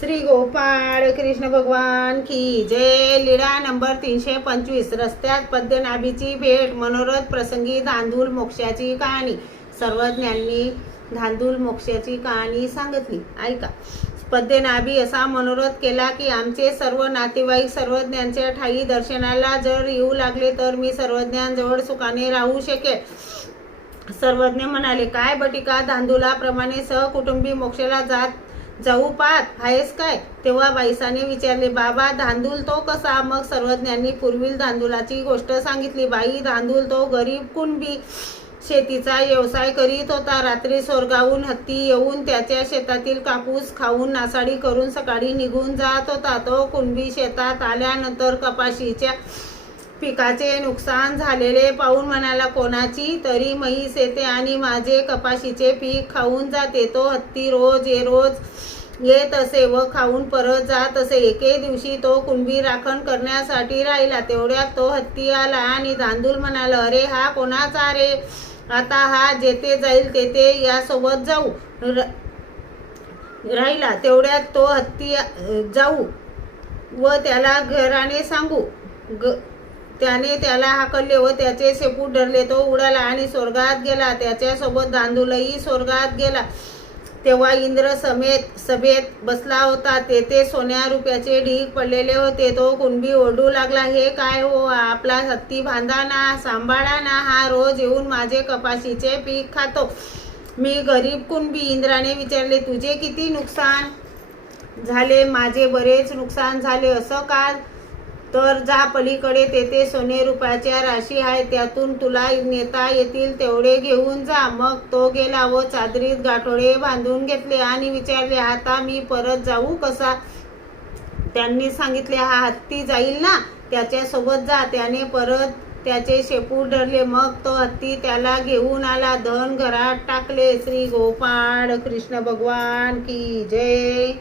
श्री गोपाळ कृष्ण भगवान की जय। लीळा नंबर 325। रस्त्यात पद्मनाभीची भेट। मनोरथ प्रसंगी धांदूल मोक्षाची कहाणी। सर्वज्ञांनी धांदूल मोक्षाची कहाणी सांगितली, ऐका। पद्मनाभी असा मनोरथ केला की आमचे सर्व नातेवाईक सर्वज्ञांच्या ठाई दर्शनाला जर येऊ लागले तर मी सर्वज्ञांजवळ सुखाने राहू शकेल। सर्वज्ञ म्हणाले, काय बटिका, धांदुलाप्रमाणे सहकुटुंबी मोक्षाला जाऊ पाहत आहेस काय? तेव्हा बाईसाने विचारले, बाबा धांदूल तो कसा? मग सर्वज्ञांनी पूर्वील धांदुलाची गोष्ट सांगितली। बाई, धांदूल तो गरीब कुणबी शेतीचा व्यवसाय करीत होता। रात्री स्वर्गाहून हत्ती येऊन त्याच्या शेतातील कापूस खाऊन नासाडी करून सकाळी निघून जात होता। तो कुणबी शेतात आल्यानंतर कपाशीच्या पिकाचे नुकसान झालेले पाहून म्हणाला, कोणाची तरी म्हैस येते आणि माझे कपाशीचे पीक खाऊन जाते। तो हत्ती रोज येत असे व खाऊन परत जात असे। एके दिवशी तो कुणबी राखण करण्यासाठी राहिला। तेवढ्यात तो हत्ती आला आणि धांदूल म्हणाला, अरे हा कोणाचा रे? आता हा जेथे जाईल तेथे यासोबत जाऊ राहिला। तेवढ्यात तो हत्ती जाऊ व त्याला घराने सांगू त्याने त्याला हाकलले व त्याचे शेपूट धरले। तो उडाला आणि स्वर्गात गेला। त्याच्यासोबत धांदूलही स्वर्गात गेला। तेव्हा इंद्र सभेत बसला होता। तेथे सोन्या रुपयाचे ढीग पडलेले होते। तो कुणबी ओरडू लागला, हे काय हो? आपला हत्ती बांधा ना, सांभाळा ना, हा रोज येऊन माझे कपाशीचे पीक खातो। मी गरीब कुणबी। इंद्राने विचारले, तुझे किती नुकसान झाले? माझे बरेच नुकसान झाले। असं का? तर जा पलीकडे, तेथे सोने रुपयाच्या राशी आहे, त्यातून तुला नेता येतील तेवढे घेऊन जा। मग तो गेला व चादरीत गाठोडे बांधून घेतले आणि विचारले, आता मी परत जाऊ कसा? त्यांनी सांगितले, हा हत्ती जाईल ना, त्याच्यासोबत जा। त्याने परत त्याचे शेपूट धरले। मग तो हत्ती त्याला घेऊन आला। धन घरात टाकले। श्री गोपाळ कृष्ण भगवान की जय।